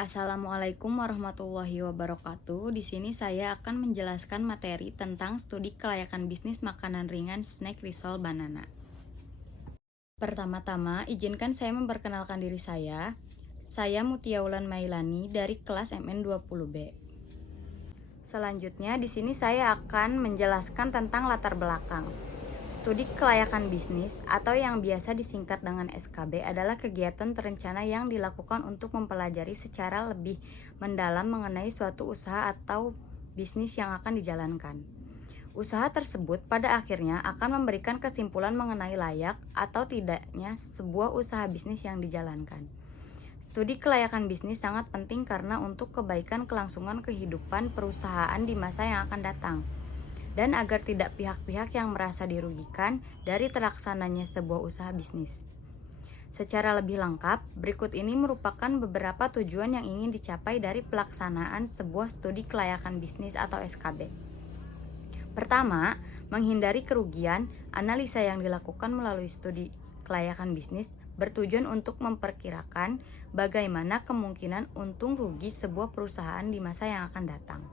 Assalamualaikum warahmatullahi wabarakatuh. Di sini saya akan menjelaskan materi tentang studi kelayakan bisnis makanan ringan snack risol banana. Pertama-tama, izinkan saya memperkenalkan diri saya. Saya Mutia Wulan Mailani dari kelas MN20B. Selanjutnya, di sini saya akan menjelaskan tentang latar belakang. Studi kelayakan bisnis atau yang biasa disingkat dengan SKB adalah kegiatan terencana yang dilakukan untuk mempelajari secara lebih mendalam mengenai suatu usaha atau bisnis yang akan dijalankan. Usaha tersebut pada akhirnya akan memberikan kesimpulan mengenai layak atau tidaknya sebuah usaha bisnis yang dijalankan. Studi kelayakan bisnis sangat penting karena untuk kebaikan kelangsungan kehidupan perusahaan di masa yang akan datang, dan agar tidak pihak-pihak yang merasa dirugikan dari terlaksananya sebuah usaha bisnis. Secara lebih lengkap, berikut ini merupakan beberapa tujuan yang ingin dicapai dari pelaksanaan sebuah studi kelayakan bisnis atau SKB. Pertama, menghindari kerugian. Analisa yang dilakukan melalui studi kelayakan bisnis bertujuan untuk memperkirakan bagaimana kemungkinan untung rugi sebuah perusahaan di masa yang akan datang.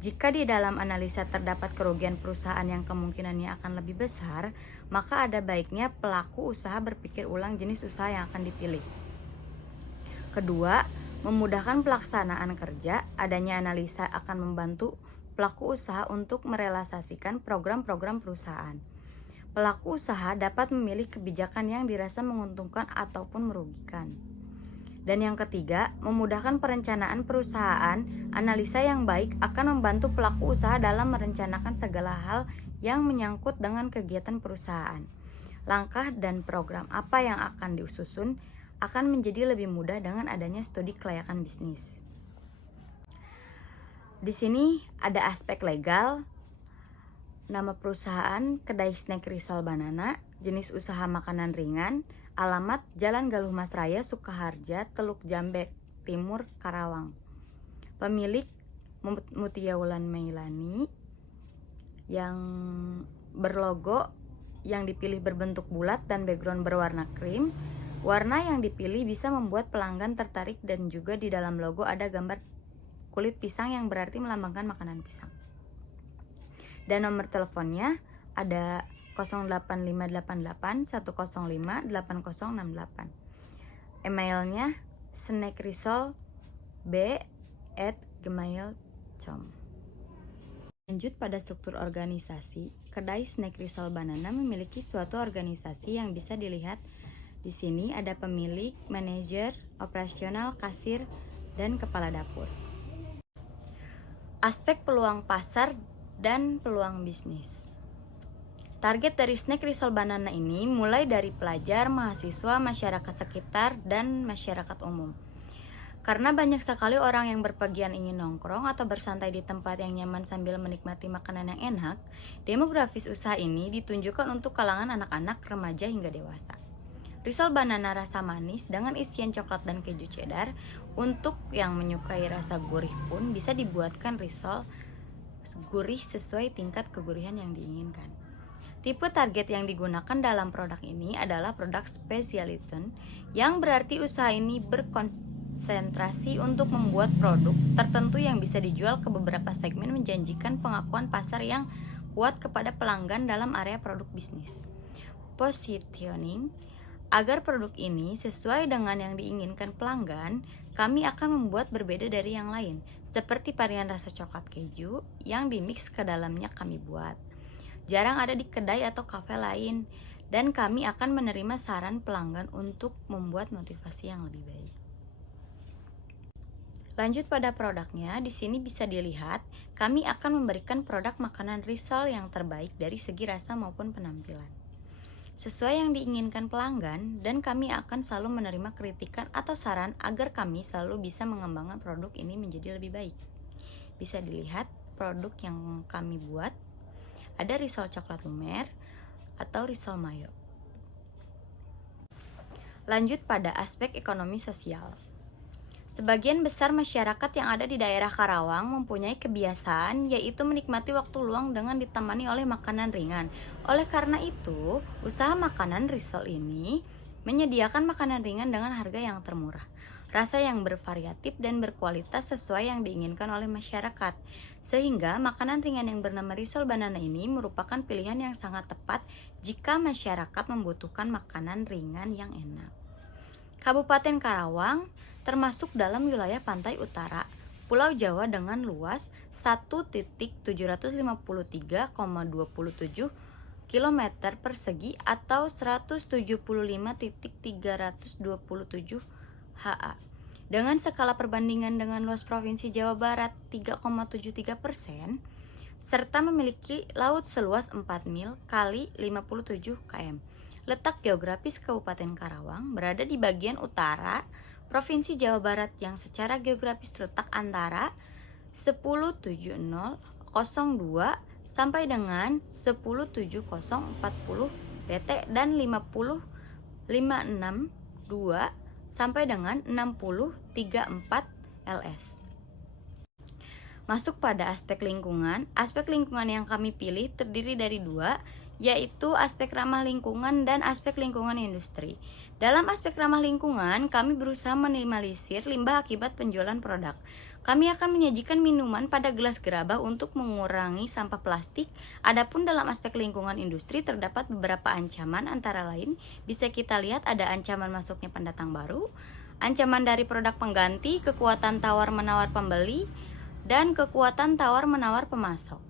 Jika di dalam analisa terdapat kerugian perusahaan yang kemungkinannya akan lebih besar, maka ada baiknya pelaku usaha berpikir ulang jenis usaha yang akan dipilih. Kedua, memudahkan pelaksanaan kerja. Adanya analisa akan membantu pelaku usaha untuk merealisasikan program-program perusahaan. Pelaku usaha dapat memilih kebijakan yang dirasa menguntungkan ataupun merugikan. Dan yang ketiga, memudahkan perencanaan perusahaan. Analisa yang baik akan membantu pelaku usaha dalam merencanakan segala hal yang menyangkut dengan kegiatan perusahaan. Langkah dan program apa yang akan disusun akan menjadi lebih mudah dengan adanya studi kelayakan bisnis. Di sini ada aspek legal. Nama perusahaan Kedai Snack Risol Banana, jenis usaha makanan ringan, alamat Jalan Galuh Mas Raya, Sukaharja, Teluk Jambe Timur, Karawang. Pemilik Mutia Wulan Mailani, yang berlogo yang dipilih berbentuk bulat dan background berwarna krim. Warna yang dipilih bisa membuat pelanggan tertarik, dan juga di dalam logo ada gambar kulit pisang yang berarti melambangkan makanan pisang. Dan nomor teleponnya ada 08588 105 8068. Emailnya snackrisolb@gmail.com. Lanjut pada struktur organisasi, Kedai Snack Risol Banana memiliki suatu organisasi yang bisa dilihat di sini. Ada pemilik, manajer, operasional, kasir, dan kepala dapur. Aspek peluang pasar dan peluang bisnis. Target dari Snack Risol Banana ini mulai dari pelajar, mahasiswa, masyarakat sekitar, dan masyarakat umum. Karena banyak sekali orang yang berpergian ingin nongkrong atau bersantai di tempat yang nyaman sambil menikmati makanan yang enak, demografis usaha ini ditunjukkan untuk kalangan anak-anak, remaja, hingga dewasa. Risol banana rasa manis dengan isian coklat dan keju cheddar. Untuk yang menyukai rasa gurih pun bisa dibuatkan risol gurih sesuai tingkat kegurihan yang diinginkan. Tipe target yang digunakan dalam produk ini adalah produk specialty, yang berarti usaha ini berkonsentrasi untuk membuat produk tertentu yang bisa dijual ke beberapa segmen, menjanjikan pengakuan pasar yang kuat kepada pelanggan dalam area produk bisnis. Positioning. Agar produk ini sesuai dengan yang diinginkan pelanggan, kami akan membuat berbeda dari yang lain, seperti varian rasa coklat keju yang dimix ke dalamnya kami buat. Jarang ada di kedai atau kafe lain, dan kami akan menerima saran pelanggan untuk membuat motivasi yang lebih baik. Lanjut pada produknya, di sini bisa dilihat kami akan memberikan produk makanan risol yang terbaik dari segi rasa maupun penampilan, sesuai yang diinginkan pelanggan, dan kami akan selalu menerima kritikan atau saran agar kami selalu bisa mengembangkan produk ini menjadi lebih baik. Bisa dilihat produk yang kami buat, ada risol coklat lumer atau risol mayo. Lanjut pada aspek ekonomi sosial. Sebagian besar masyarakat yang ada di daerah Karawang mempunyai kebiasaan yaitu menikmati waktu luang dengan ditemani oleh makanan ringan. Oleh karena itu, usaha makanan risol ini menyediakan makanan ringan dengan harga yang termurah. rasa yang bervariatif dan berkualitas sesuai yang diinginkan oleh masyarakat. Sehingga makanan ringan yang bernama risol banana ini merupakan pilihan yang sangat tepat jika masyarakat membutuhkan makanan ringan yang enak. Kabupaten Karawang termasuk dalam wilayah pantai utara Pulau Jawa dengan luas 1.753,27 km persegi atau 175.327 ha. Dengan skala perbandingan dengan luas Provinsi Jawa Barat 3,73%, serta memiliki laut seluas 4 mil kali 57 km. Letak geografis Kabupaten Karawang berada di bagian utara Provinsi Jawa Barat yang secara geografis terletak antara 10.7002 sampai dengan 10.7040 dt dan 50.562 sampai dengan 60.34 ls. Masuk pada aspek lingkungan yang kami pilih terdiri dari dua, yaitu aspek ramah lingkungan dan aspek lingkungan industri. Dalam aspek ramah lingkungan, kami berusaha meminimalisir limbah akibat penjualan produk. Kami akan menyajikan minuman pada gelas gerabah untuk mengurangi sampah plastik. Adapun dalam aspek lingkungan industri terdapat beberapa ancaman, antara lain bisa kita lihat ada ancaman masuknya pendatang baru, ancaman dari produk pengganti, kekuatan tawar-menawar pembeli, dan kekuatan tawar-menawar pemasok.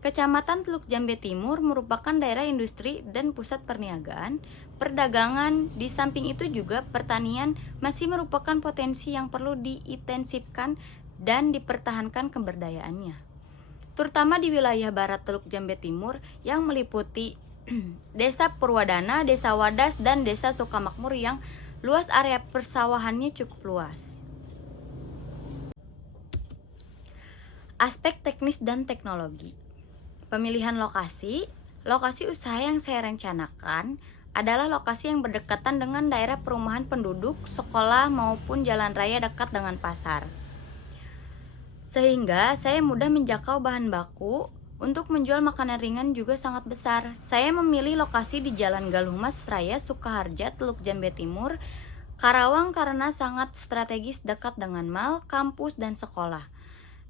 Kecamatan Teluk Jambe Timur merupakan daerah industri dan pusat perniagaan, perdagangan. Di samping itu juga pertanian masih merupakan potensi yang perlu diintensifkan dan dipertahankan keberdayaannya. Terutama di wilayah barat Teluk Jambe Timur yang meliputi Desa Purwadana, Desa Wadas, dan Desa Sukamakmur yang luas area persawahannya cukup luas. Aspek teknis dan teknologi. Pemilihan lokasi usaha yang saya rencanakan adalah lokasi yang berdekatan dengan daerah perumahan penduduk, sekolah, maupun jalan raya dekat dengan pasar. Sehingga saya mudah menjangkau bahan baku untuk menjual makanan ringan juga sangat besar. Saya memilih lokasi di Jalan Galumas Raya, Sukaharja, Teluk Jambe Timur, Karawang karena sangat strategis dekat dengan mal, kampus, dan sekolah.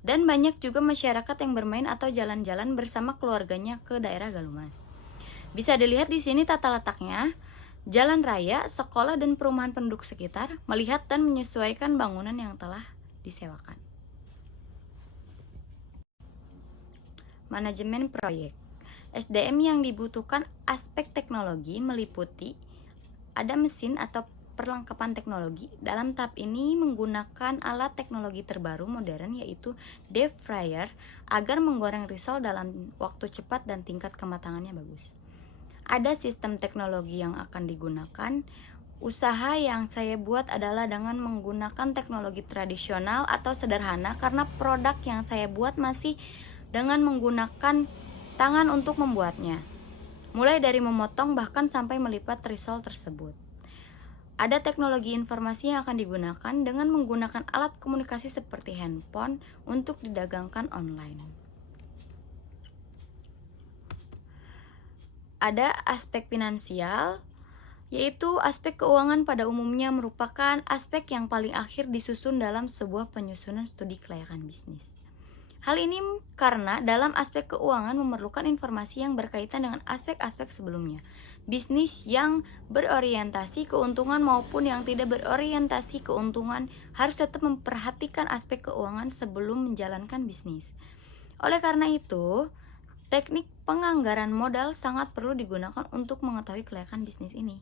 Dan banyak juga masyarakat yang bermain atau jalan-jalan bersama keluarganya ke daerah Galumas. Bisa dilihat di sini tata letaknya, jalan raya, sekolah, dan perumahan penduduk sekitar, melihat dan menyesuaikan bangunan yang telah disewakan. Manajemen proyek. SDM yang dibutuhkan aspek teknologi meliputi ada mesin atau perlengkapan teknologi. Dalam tahap ini menggunakan alat teknologi terbaru modern yaitu deep fryer agar menggoreng risol dalam waktu cepat dan tingkat kematangannya bagus. Ada sistem teknologi yang akan digunakan. Usaha yang saya buat adalah dengan menggunakan teknologi tradisional atau sederhana karena produk yang saya buat masih dengan menggunakan tangan untuk membuatnya. Mulai dari memotong bahkan sampai melipat risol tersebut. Ada teknologi informasi yang akan digunakan dengan menggunakan alat komunikasi seperti handphone untuk didagangkan online. Ada aspek finansial, yaitu aspek keuangan pada umumnya merupakan aspek yang paling akhir disusun dalam sebuah penyusunan studi kelayakan bisnis. Hal ini karena dalam aspek keuangan memerlukan informasi yang berkaitan dengan aspek-aspek sebelumnya. Bisnis yang berorientasi keuntungan maupun yang tidak berorientasi keuntungan harus tetap memperhatikan aspek keuangan sebelum menjalankan bisnis. Oleh karena itu, teknik penganggaran modal sangat perlu digunakan untuk mengetahui kelayakan bisnis ini.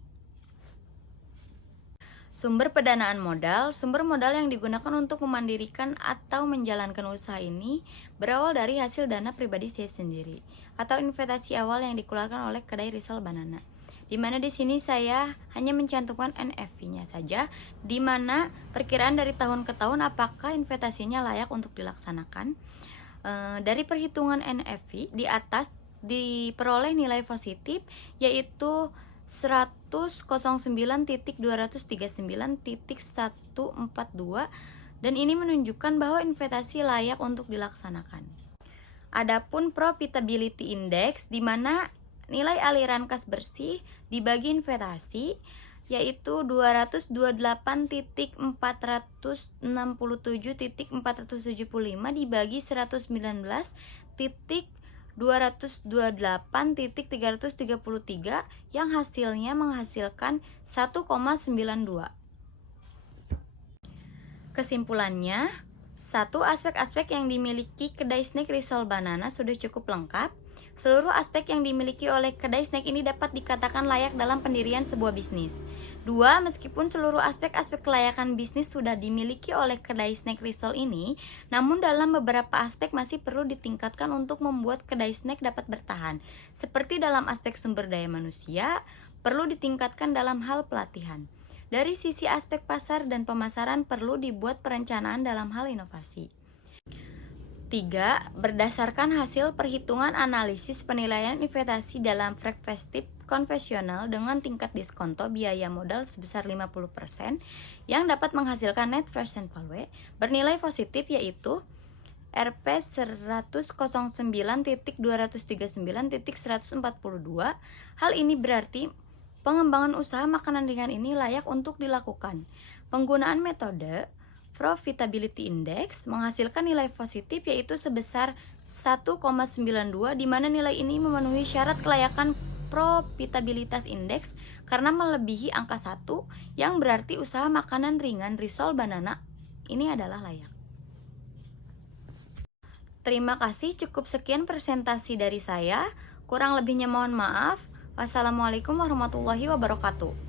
Sumber pendanaan modal. Sumber modal yang digunakan untuk memandirikan atau menjalankan usaha ini berawal dari hasil dana pribadi saya sendiri atau investasi awal yang dikeluarkan oleh kedai risol banana. Di mana di sini saya hanya mencantumkan NFV-nya saja, di mana perkiraan dari tahun ke tahun apakah investasinya layak untuk dilaksanakan. Dari perhitungan NFV di atas diperoleh nilai positif yaitu 109.239.142 dan ini menunjukkan bahwa investasi layak untuk dilaksanakan. Adapun profitability index di mana nilai aliran kas bersih dibagi investasi yaitu 228.467.475 dibagi 119.228.333 yang hasilnya menghasilkan 1,92. Kesimpulannya, satu, aspek-aspek yang dimiliki kedai snack Risol Banana sudah cukup lengkap. Seluruh aspek yang dimiliki oleh kedai snack ini dapat dikatakan layak dalam pendirian sebuah bisnis. 2. Meskipun seluruh aspek-aspek kelayakan bisnis sudah dimiliki oleh kedai snack Risol ini, namun dalam beberapa aspek masih perlu ditingkatkan untuk membuat kedai snack dapat bertahan. Seperti dalam aspek sumber daya manusia, perlu ditingkatkan dalam hal pelatihan. Dari sisi aspek pasar dan pemasaran perlu dibuat perencanaan dalam hal inovasi. 3. Berdasarkan hasil perhitungan analisis penilaian investasi dalam perspektif konvensional dengan tingkat diskonto biaya modal sebesar 50% yang dapat menghasilkan net present value bernilai positif, yaitu Rp 109.239.142. Hal ini berarti pengembangan usaha makanan ringan ini layak untuk dilakukan. Penggunaan metode Profitability Index menghasilkan nilai positif, yaitu sebesar 1,92, di mana nilai ini memenuhi syarat kelayakan profitabilitas indeks karena melebihi angka 1, yang berarti usaha makanan ringan Risol Banana ini adalah layak. Terima kasih, cukup sekian presentasi dari saya. Kurang lebihnya mohon maaf. Wassalamualaikum warahmatullahi wabarakatuh.